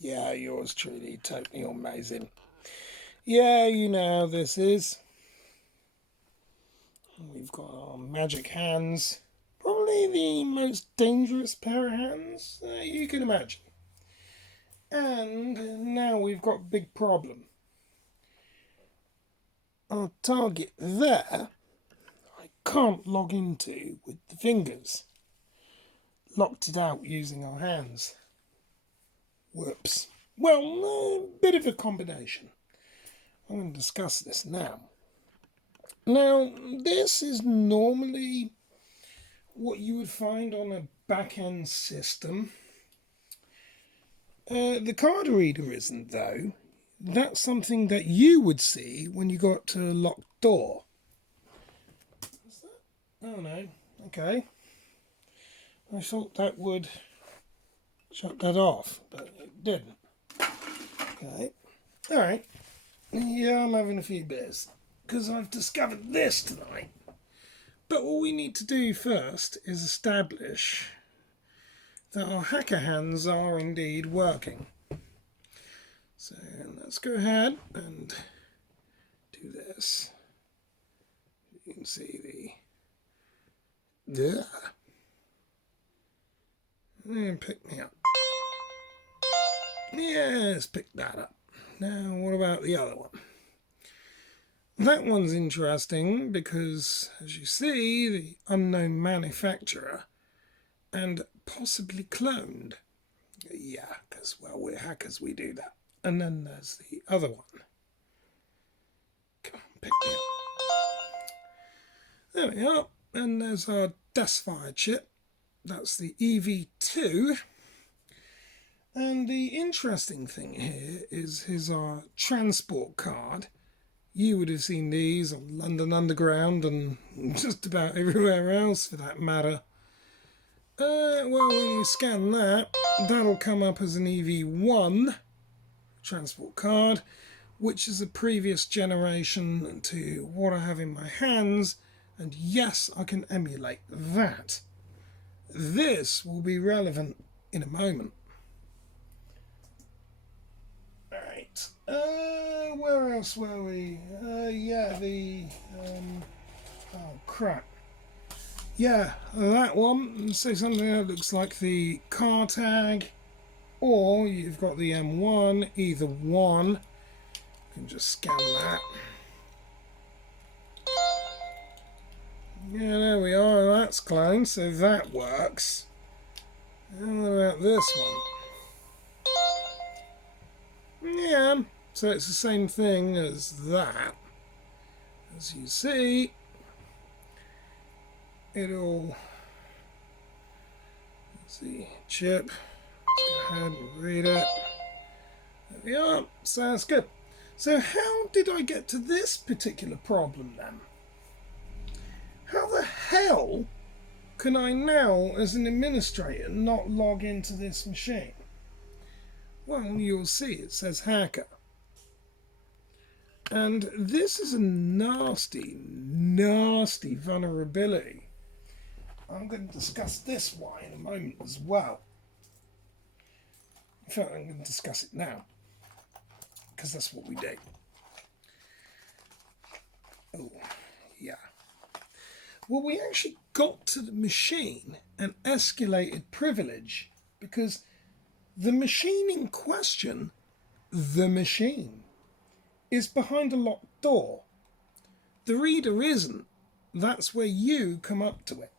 Yeah, yours truly, totally amazing. Yeah, you know how this is. We've got our magic hands. Probably the most dangerous pair of hands you can imagine. And now we've got a big problem. Our target there, I can't log into with the fingers. Locked it out using our hands. Whoops. Well, a bit of a combination. I'm going to discuss this now. Now, this is normally what you would find on a back-end system. The card reader isn't, though. That's something that you would see when you got to a locked door. Oh no, okay. I thought that would shut that off, but it didn't. Okay, alright. Yeah, I'm having a few beers because I've discovered this tonight. But what we need to do first is establish that our hacker hands are indeed working. So let's go ahead and do this. You can see the... And pick me up. Yes, pick that up. Now, what about the other one? That one's interesting because, as you see, the unknown manufacturer and possibly cloned. Yeah, because, well, we're hackers, we do that. And then there's the other one. Come on, pick me up. There we are. And there's our desk-fired chip. That's the EV2. And the interesting thing here is here's our transport card. You would have seen these on London Underground and just about everywhere else for that matter. Well, when we scan that, that'll come up as an EV1 transport card, which is a previous generation to what I have in my hands. And yes, I can emulate that. This will be relevant in a moment. Right. Where else were we? Oh, crap. Yeah, that one. So something that looks like the car tag. Or you've got the M1. Either one. You can just scan that. Yeah, there we are. That's cloned, so that works. And what about this one? Yeah, so it's the same thing as that. As you see, it'll... Let's see, chip. Let's go ahead and read it. There we are. So that's good. So how did I get to this particular problem then? How the hell can I now, as an administrator, not log into this machine? Well, you'll see it says hacker. And this is a nasty, nasty vulnerability. I'm going to discuss this why in a moment as well. In fact, I'm going to discuss it now. Because that's what we do. Oh, yeah. Well, we actually got to the machine and escalated privilege because the machine in question, the machine, is behind a locked door. The reader isn't. That's where you come up to it.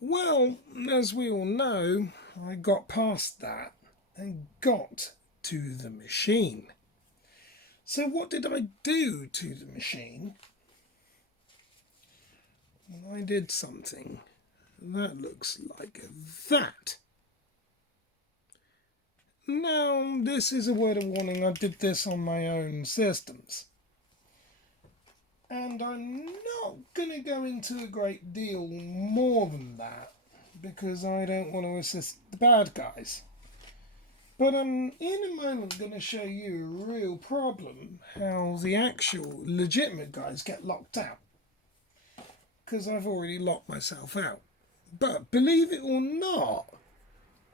Well, as we all know, I got past that and got to the machine. So what did I do to the machine? Well, I did something that looks like that. Now, this is a word of warning. I did this on my own systems. And I'm not going to go into a great deal more than that because I don't want to assist the bad guys. But I'm in a moment going to show you a real problem, how the actual legitimate guys get locked out. Because I've already locked myself out. But believe it or not,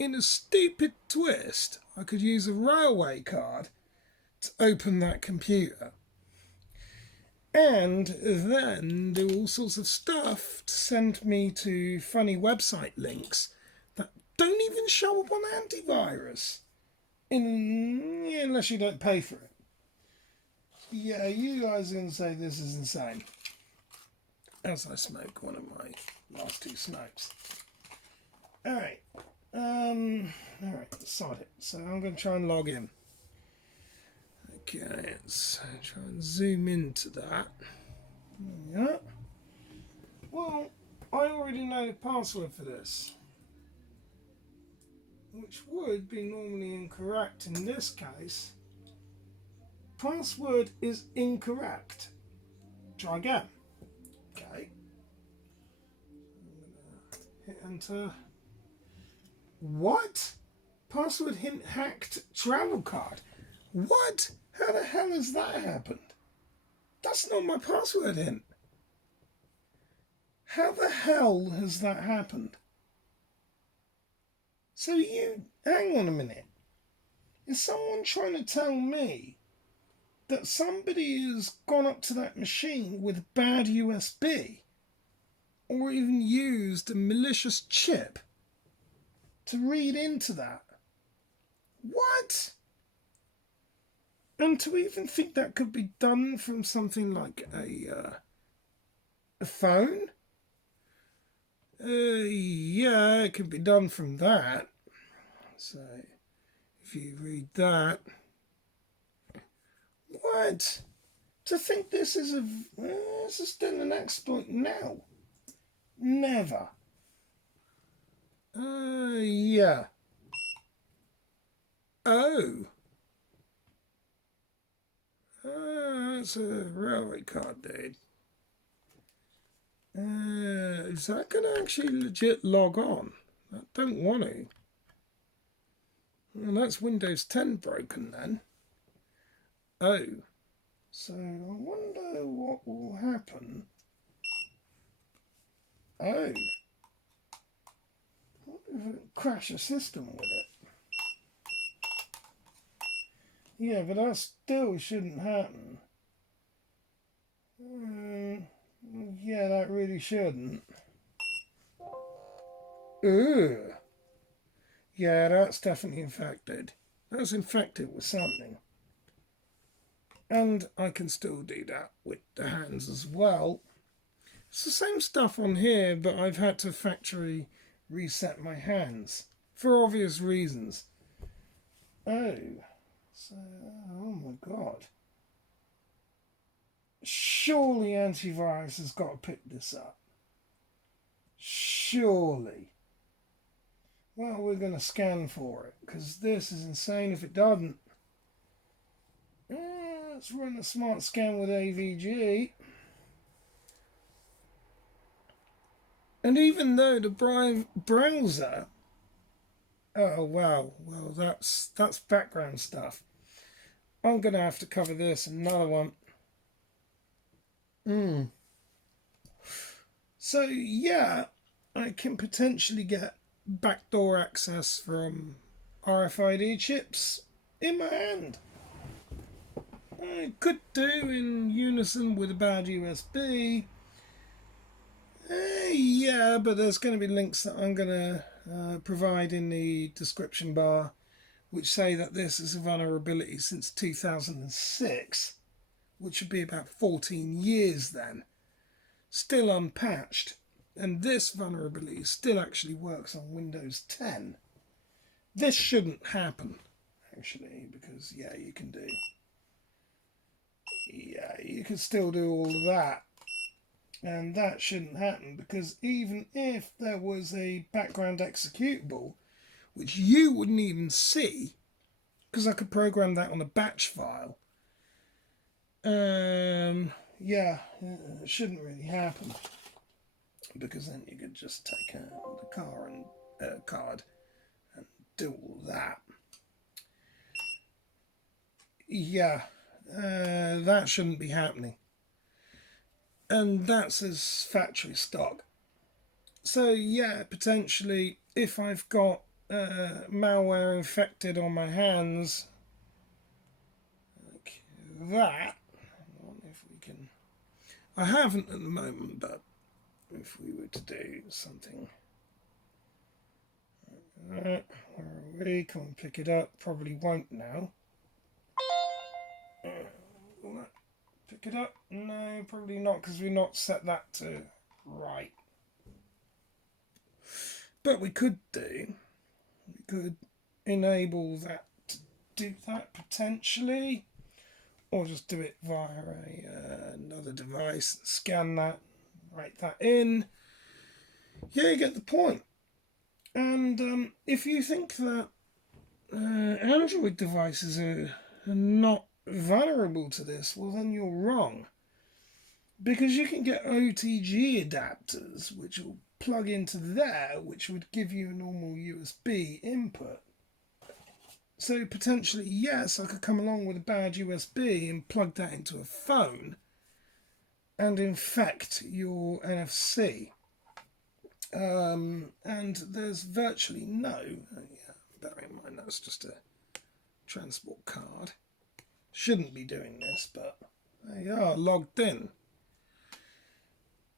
in a stupid twist, I could use a railway card to open that computer and then do all sorts of stuff to send me to funny website links that don't even show up on antivirus unless you don't pay for it. Yeah, you guys are going to say this is insane as I smoke one of my last two smokes. Alright, sod it. So I'm going to try and log in. Okay, let's try and zoom into that. Yeah. Well, I already know the password for this, which would be normally incorrect in this case. Password is incorrect. Try again. Okay. Hit enter. What? Password hint hacked travel card. What? How the hell has that happened? That's not my password hint. How the hell has that happened? So hang on a minute. Is someone trying to tell me that somebody has gone up to that machine with bad USB or even used a malicious chip to read into that? What? And to even think that could be done from something like a phone? Yeah, it could be done from that. So, if you read that. What? To think this is still an exploit now? Never. Yeah. Oh. That's a railway card, dude. Is that going to actually legit log on? I don't want to. Well, that's Windows 10 broken then. Oh. So I wonder what will happen. Oh. What if it crash a system with it? Yeah, but that still shouldn't happen. Yeah, that really shouldn't. Ugh. Yeah, that's definitely infected. That's infected with something. And I can still do that with the hands as well. It's the same stuff on here, but I've had to factory reset my hands for obvious reasons. Oh. So, oh my god. Surely antivirus has got to pick this up. Surely. Well, we're going to scan for it, because this is insane if it doesn't. Let's run a smart scan with AVG. And even though the browser... Oh, wow. Well, that's background stuff. I'm going to have to cover this, another one. So, yeah, I can potentially get backdoor access from RFID chips in my hand. I could do in unison with a bad USB. Yeah, but there's going to be links that I'm going to provide in the description bar which say that this is a vulnerability since 2006, which would be about 14 years then, still unpatched, and this vulnerability still actually works on Windows 10. This shouldn't happen, actually, because, yeah, you can still do all of that, and that shouldn't happen, because even if there was a background executable, which you wouldn't even see, because I could program that on a batch file. Yeah, it shouldn't really happen, because then you could just take the card and do all that. Yeah, that shouldn't be happening, and that's as factory stock. So yeah, potentially, if I've got malware infected on my hands like that. If we can, I haven't at the moment, but if we were to do something, where are we? Come on, pick it up. Probably won't now. Pick it up? No, probably not, because we've not set that to right. But we could enable that to do that potentially, or just do it via another device, scan that, write that in. Yeah, you get the point. And if you think that Android devices are not vulnerable to this, well, then you're wrong. Because you can get OTG adapters, which will plug into there, which would give you a normal USB input. So potentially, yes, I could come along with a bad USB and plug that into a phone and infect your NFC. And there's virtually no, bear in mind that's just a transport card. Shouldn't be doing this, but there you are, logged in.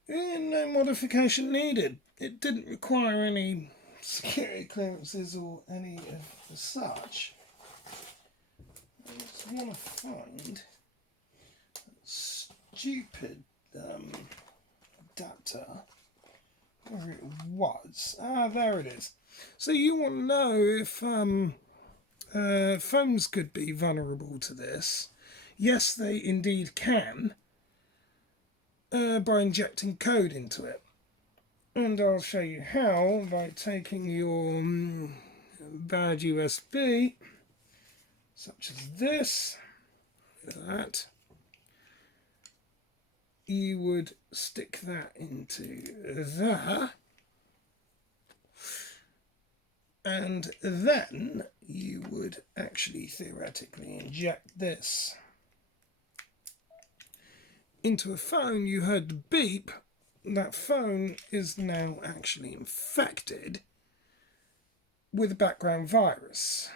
No modification needed. It didn't require any security clearances or any of the such. I just want to find that stupid adapter, where it was. Ah, there it is. So you want to know if phones could be vulnerable to this. Yes, they indeed can, by injecting code into it. And I'll show you how by taking your bad USB, such as this, that. You would stick that into there, and then you would actually theoretically inject this into a phone. You heard the beep. That phone is now actually infected with a background virus.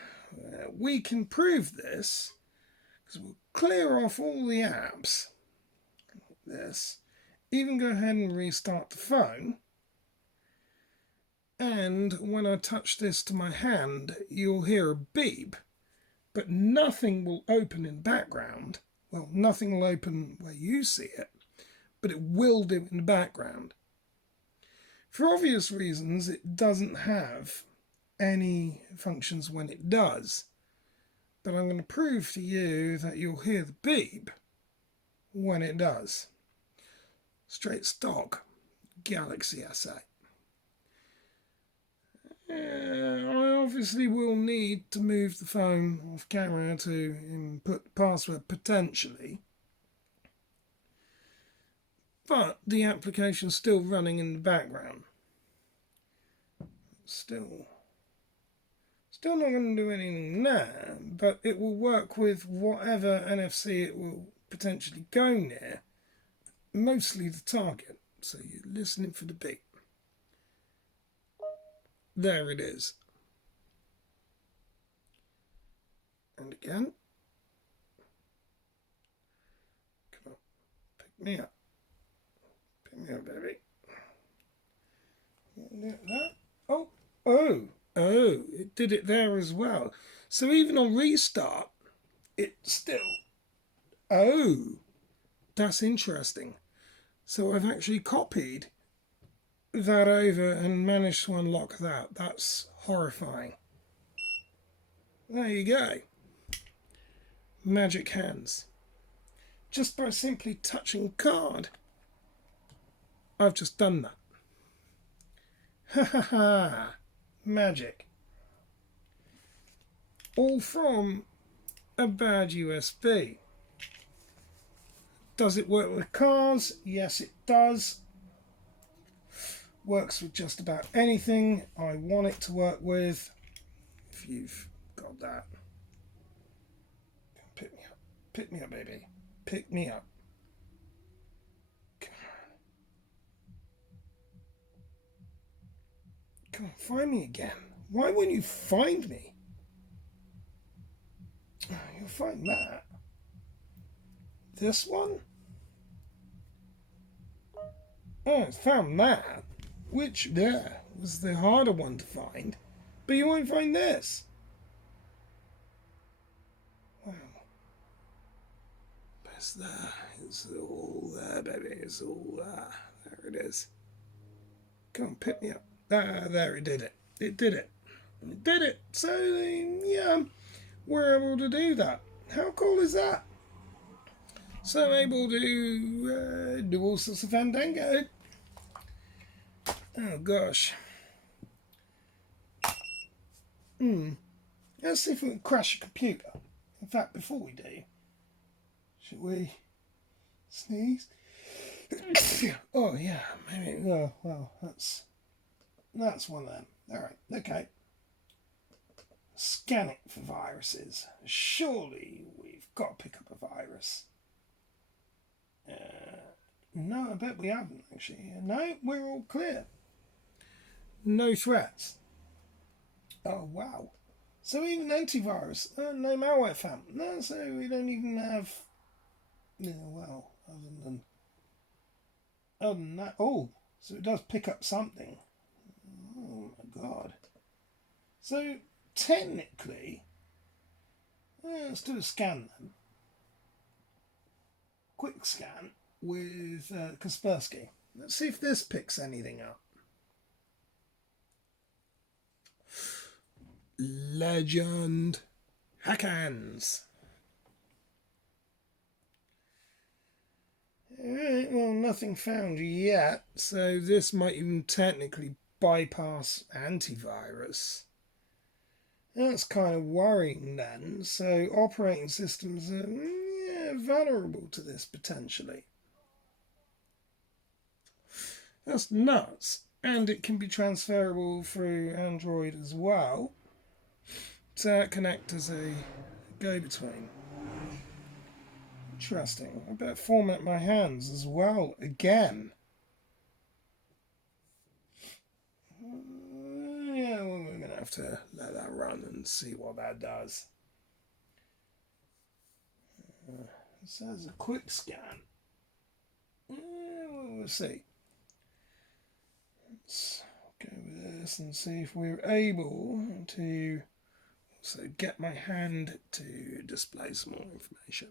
We can prove this because we'll clear off all the apps like this, even go ahead and restart the phone, and when I touch this to my hand you'll hear a beep, but nothing will open in the background. Well, nothing will open where you see it, but it will do in the background. For obvious reasons, it doesn't have any functions when it does. But I'm going to prove to you that you'll hear the beep when it does. Straight stock Galaxy S8. I obviously will need to move the phone off camera to input the password potentially. But the application's still running in the background. Still not going to do anything there, but it will work with whatever NFC it will potentially go near, mostly the target. So you're listening for the beep. There it is. And again. Come on, pick me up. Pick me up, baby. That. Oh, it did it there as well. So even on restart, it still... Oh, that's interesting. So I've actually copied that over and managed to unlock that. That's horrifying. There you go. Magic hands. Just by simply touching card. I've just done that. Ha ha ha. Magic. All from a bad USB. Does it work with cars? Yes, it does. Works with just about anything I want it to work with. If you've got that. Pick me up. Pick me up, baby. Pick me up. Come on, find me again. Why won't you find me? You'll find that. This one? Oh, it's found that. Which, yeah, was the harder one to find. But you won't find this. Wow. It's there. It's all there, baby. It's all there. There it is. Come on, pick me up. Ah, there, it did it. It did it. It did it. So, yeah, we're able to do that. How cool is that? So I'm able to do all sorts of fandango. Oh, gosh. Let's see if we can crash a computer. In fact, before we do, should we sneeze? Oh, yeah, maybe. Oh, well, that's one of them. All right, okay. Scan it for viruses. Surely we've got to pick up a virus. No, I bet we haven't, actually. No, we're all clear. No threats. Oh, wow. So even antivirus, no malware found. No, so we don't even have. Yeah, well, other than that. Oh, so it does pick up something. Oh my god. So technically, let's do a scan then. Quick scan with Kaspersky. Let's see if this picks anything up. Legend. Hackhands. Alright, well, nothing found yet, so this might even technically bypass antivirus. That's kind of worrying then. So operating systems are vulnerable to this potentially. That's nuts. And it can be transferable through Android as well. To connect as a go-between. Interesting. I better format my hands as well again. Yeah, well, we're going to have to let that run and see what that does. It says a quick scan. We'll see. Let's go with this and see if we're able to also get my hand to display some more information.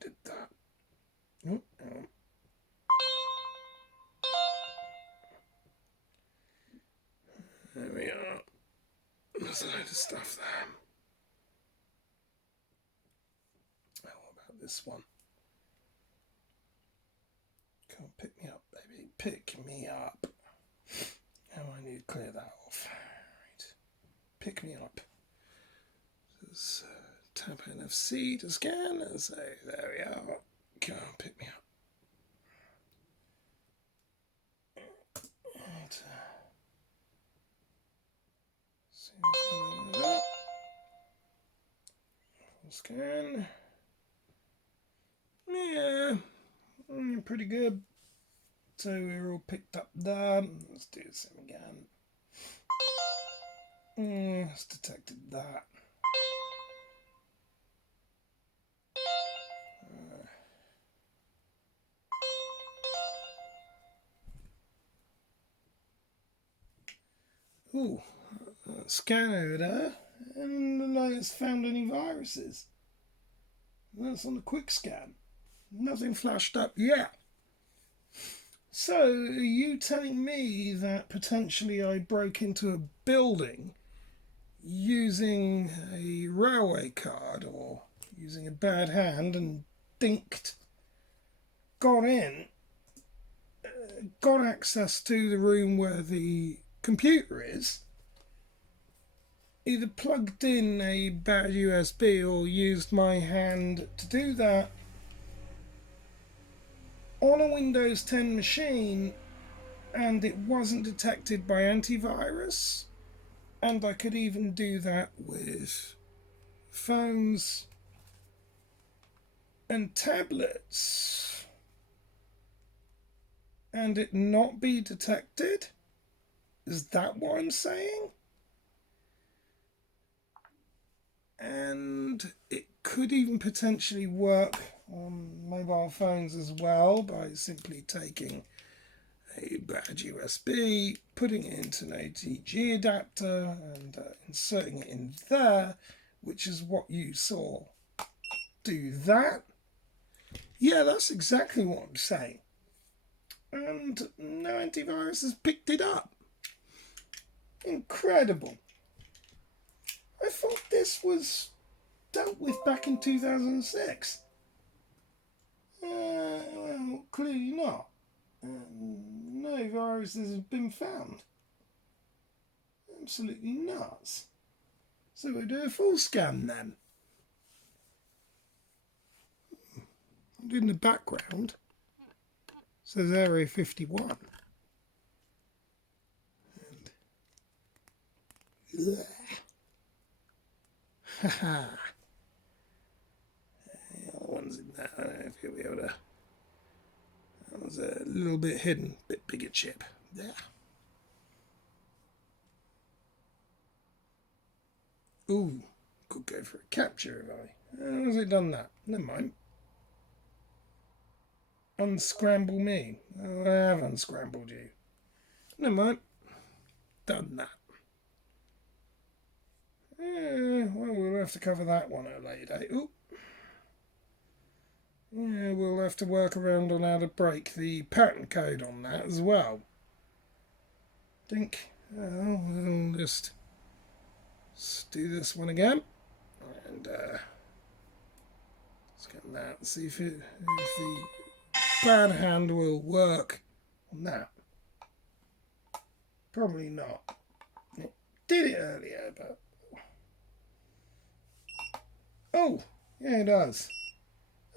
Did that. Oh. There we are. There's a load of stuff there. Oh, what about this one? Come on, pick me up, baby. Pick me up. Oh, I need to clear that off. Right. Pick me up. Just tap NFC to scan and say, there we are. Come on, pick me up. Right. See what's going on with that. Scan. Yeah, pretty good. So we're all picked up there. Let's do the same again. It's detected that. Scan over there, and no one's found any viruses. That's on the quick scan. Nothing flashed up yet. So, are you telling me that potentially I broke into a building using a railway card or using a bad hand and dinked, got in, got access to the room where the computer is, either plugged in a bad USB or used my hand to do that on a Windows 10 machine, and it wasn't detected by antivirus? And I could even do that with phones and tablets and it not be detected? Is that what I'm saying? And it could even potentially work on mobile phones as well by simply taking a bad USB, putting it into an OTG adapter and inserting it in there, which is what you saw. Do that? Yeah, that's exactly what I'm saying. And no antivirus has picked it up. Incredible. I thought this was dealt with back in 2006. Well, clearly not. No viruses have been found. Absolutely nuts. So we'll do a full scan then. And in the background says Area 51. And haha. The other one's in there. I don't know if you'll be able to. That was a little bit hidden, bit bigger chip. There. Ooh, could go for a capture if I. How has it done that? Never mind. Unscramble me. Oh, I have unscrambled you. Never mind. Done that. Well, we'll have to cover that one at a later date. Ooh. Yeah, we'll have to work around on how to break the pattern code on that as well. We'll just do this one again. And scan that and see if the bad hand will work on that. Probably not. It did it earlier, but... Oh, yeah, it does.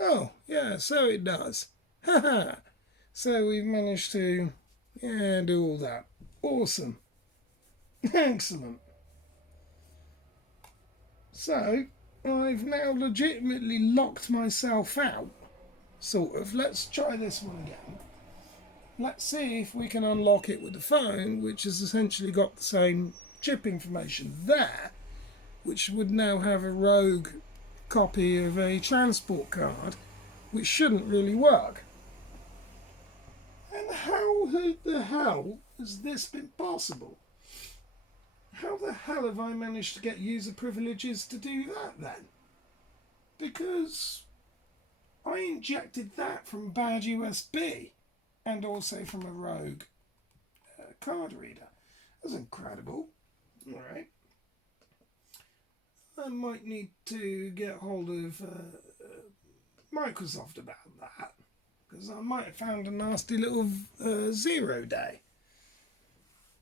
Oh, yeah, so it does. Haha. So we've managed to, do all that. Awesome. Excellent. So, I've now legitimately locked myself out. Sort of. Let's try this one again. Let's see if we can unlock it with the phone, which has essentially got the same chip information there, which would now have a rogue copy of a transport card, which shouldn't really work. And how the hell has this been possible? How the hell have I managed to get user privileges to do that then? Because I injected that from bad USB and also from a rogue card reader. That's incredible. All right. I might need to get hold of Microsoft about that, because I might have found a nasty little 0 day.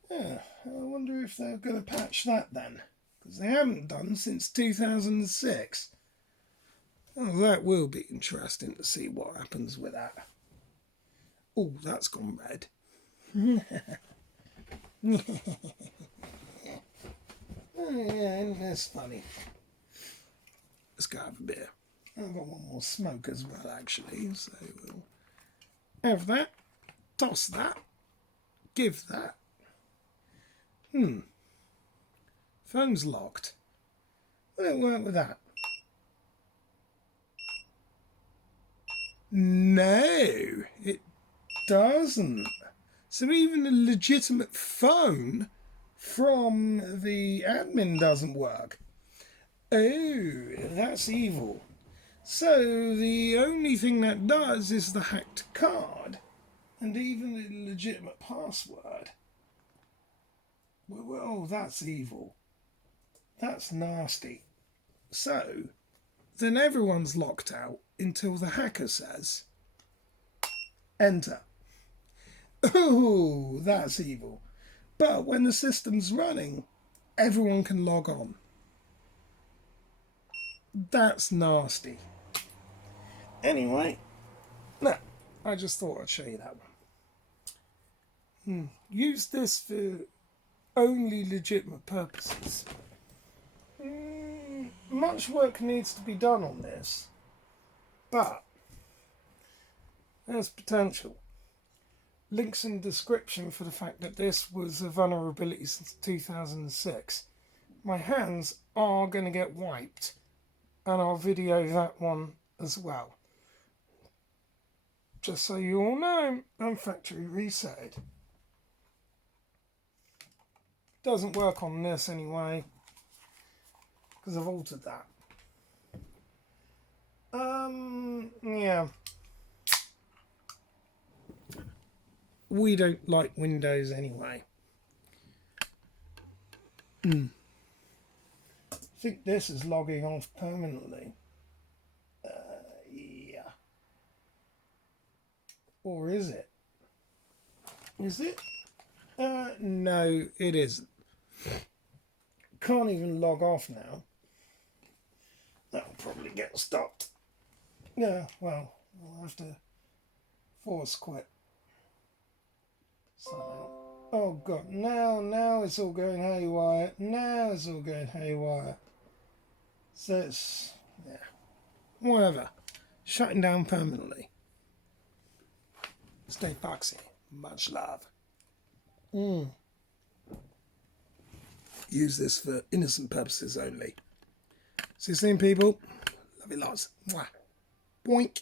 Yeah, I wonder if they're going to patch that then, because they haven't done since 2006. Oh, that will be interesting to see what happens with that. Oh, that's gone red. Oh, yeah, isn't this funny? Let's go have a beer. I've got one more smoke as well, actually, so we'll have that, toss that, give that. Phone's locked. Will it work with that? No, it doesn't. So even a legitimate phone from the admin doesn't work. Oh, that's evil. So the only thing that does is the hacked card, and even the legitimate password. Well, that's evil. That's nasty. So then everyone's locked out until the hacker says, enter. Oh, that's evil. But when the system's running, everyone can log on. That's nasty. Anyway, no, I just thought I'd show you that one. Use this for only legitimate purposes. Much work needs to be done on this, but there's potential. links in the description for the fact that this was a vulnerability since 2006. My hands are going to get wiped, and I'll video that one as well. Just so you all know, I'm factory resetted. Doesn't work on this anyway, because I've altered that. Yeah. We don't like Windows anyway. I think this is logging off permanently. Yeah. Or is it? Is it? No, it isn't. Can't even log off now. That'll probably get stopped. Yeah, well, we'll have to force quit. So, oh god, now it's all going haywire. Now it's all going haywire. So it's, yeah, whatever. Shutting down permanently. Stay foxy. Much love. Use this for innocent purposes only. See you soon, people. Love you lots. Mwah. Boink.